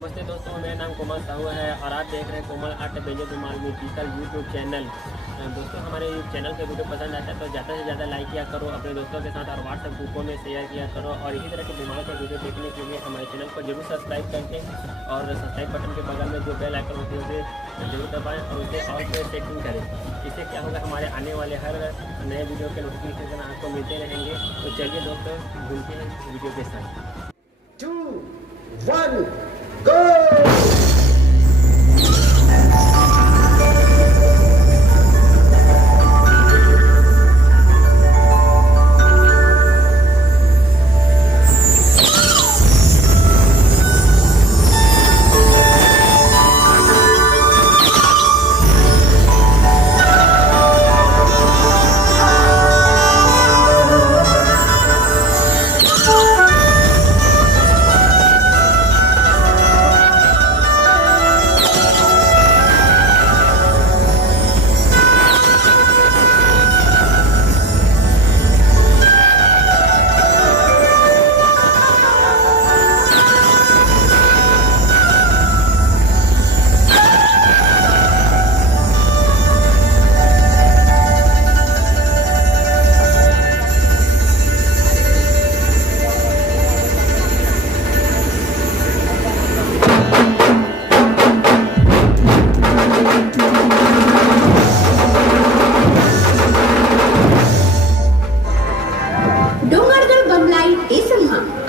नमस्ते दोस्तों, मेरा नाम कोमल साहू है और आप देख रहे हैं Komal art banjo Dhumal musical YouTube channel. दोस्तों, हमारे चैनल के वीडियो पसंद आता है तो ज़्यादा से ज़्यादा लाइक किया करो अपने दोस्तों के साथ और व्हाट्सएप ग्रुपों में शेयर किया करो। और इसी तरह के धुमाल का वीडियो देखने के लिए हमारे चैनल को जरूर सब्सक्राइब करके और सब्सक्राइब बटन के बगल में जो बेल आइकन होती है उसे जरूर दबाएँ और उसे ऑल पे सेटिंग करें। इससे क्या होगा, हमारे आने वाले हर नए वीडियो के नोटिफिकेशन आपको मिलते रहेंगे। तो चलिए दोस्तों, घूमते हैं वीडियो के साथ। 2, 1, go!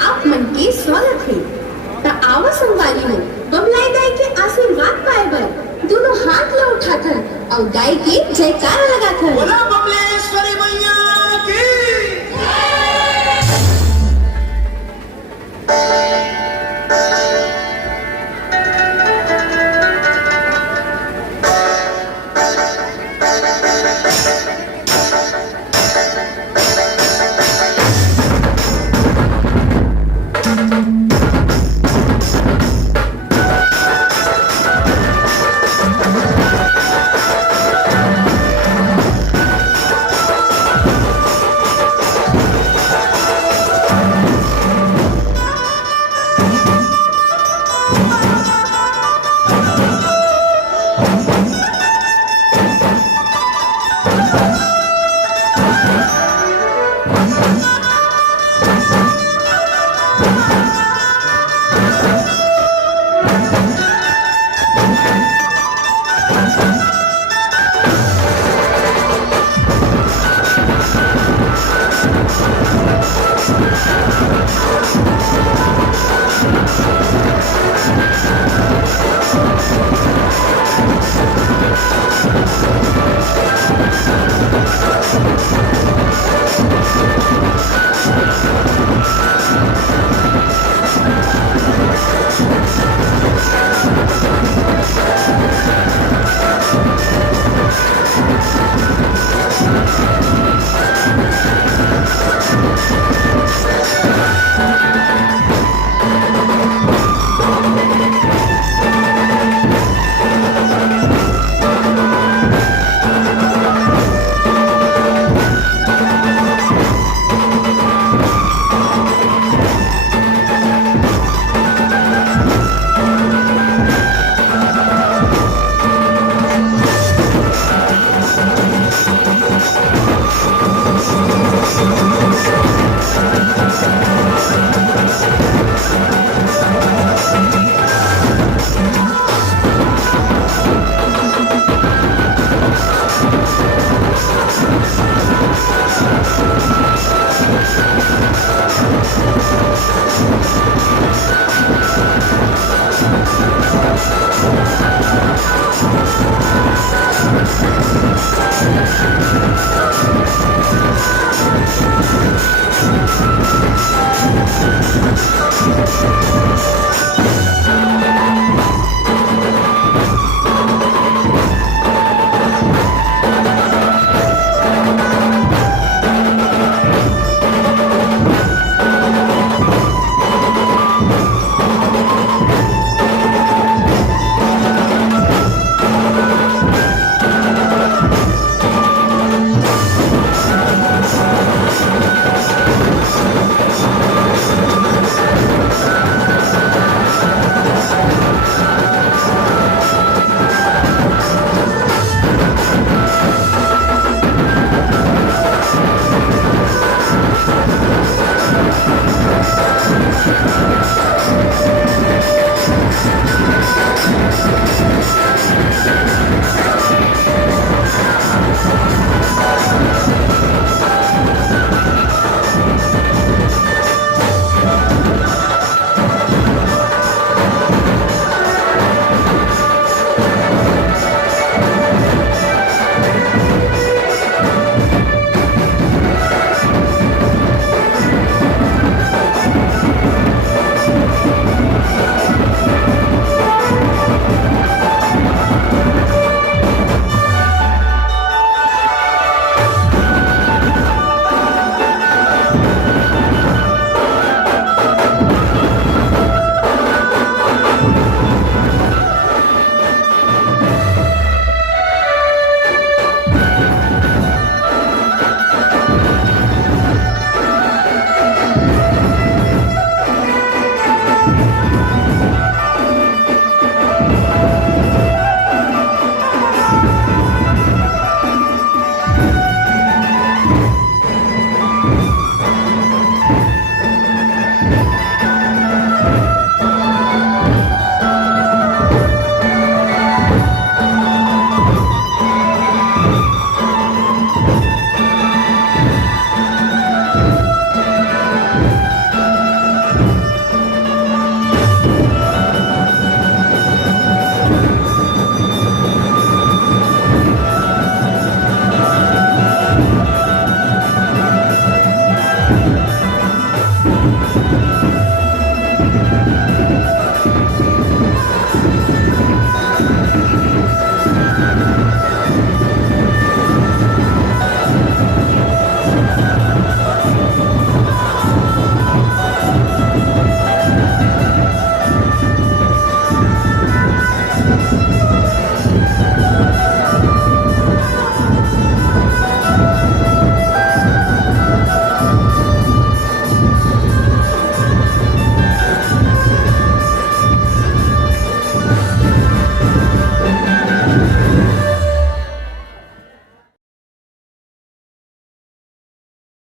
आगमन के स्वागत है। त आवा संगवारी हो बमलाई दाई के आशीर्वाद पाए बर दोनों हाथ ला उठाकर और दाई के जयकार लगाकर बोला बमलेश्वरी मैया की।